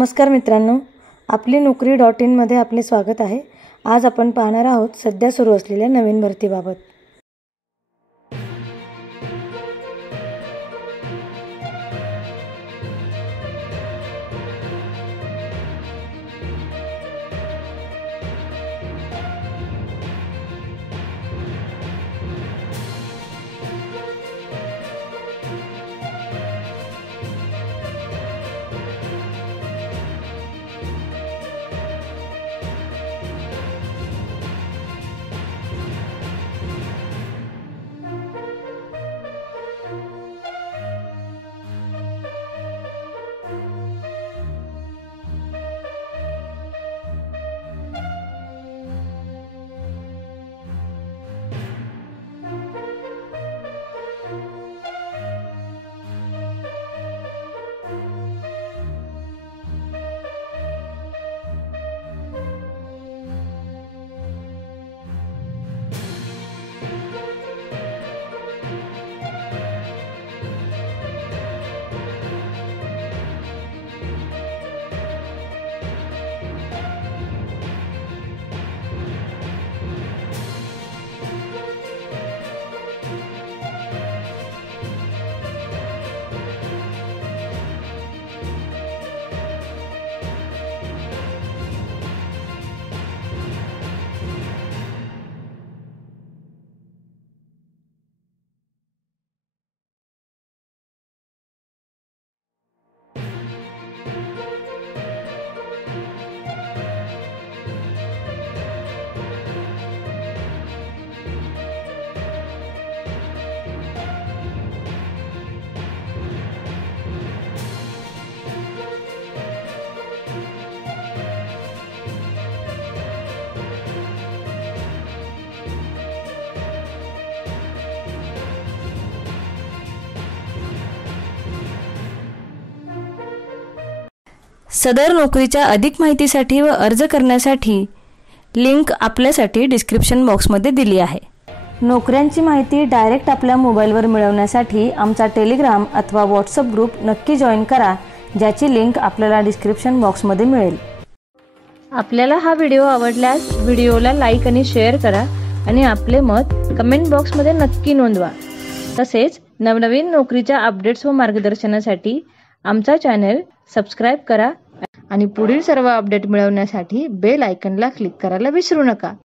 नमस्कार मित्रांनो, आपली नोकरी.in मध्ये आपले स्वागत आहे। आज आपण पाहणार आहोत सध्या सुरू असलेल्या नवीन भरतीबाबत। सदर नोकरीच्या अधिक माहितीसाठी व अर्ज करण्यासाठी लिंक आपल्यासाठी डिस्क्रिप्शन बॉक्समध्ये दिली आहे। नोकऱ्यांची माहिती डायरेक्ट आपल्या मोबाईलवर मिळवण्यासाठी आमचा टेलिग्राम अथवा व्हॉट्सअप ग्रुप नक्की जॉइन करा, ज्याची लिंक आपल्याला डिस्क्रिप्शन बॉक्समध्ये मिळेल। आपल्याला हा व्हिडिओ आवडल्यास व्हिडिओला लाईक आणि शेअर करा आणि आपले मत कमेंट बॉक्समध्ये नक्की नोंदवा। तसेच नवनवीन नोकरीच्या अपडेट्स व मार्गदर्शनासाठी आमचा चॅनल सबस्क्राइब करा आणि पुढील सर्व अपडेट मिळवण्यासाठी बेल आयकॉनला क्लिक करायला विसरू नका।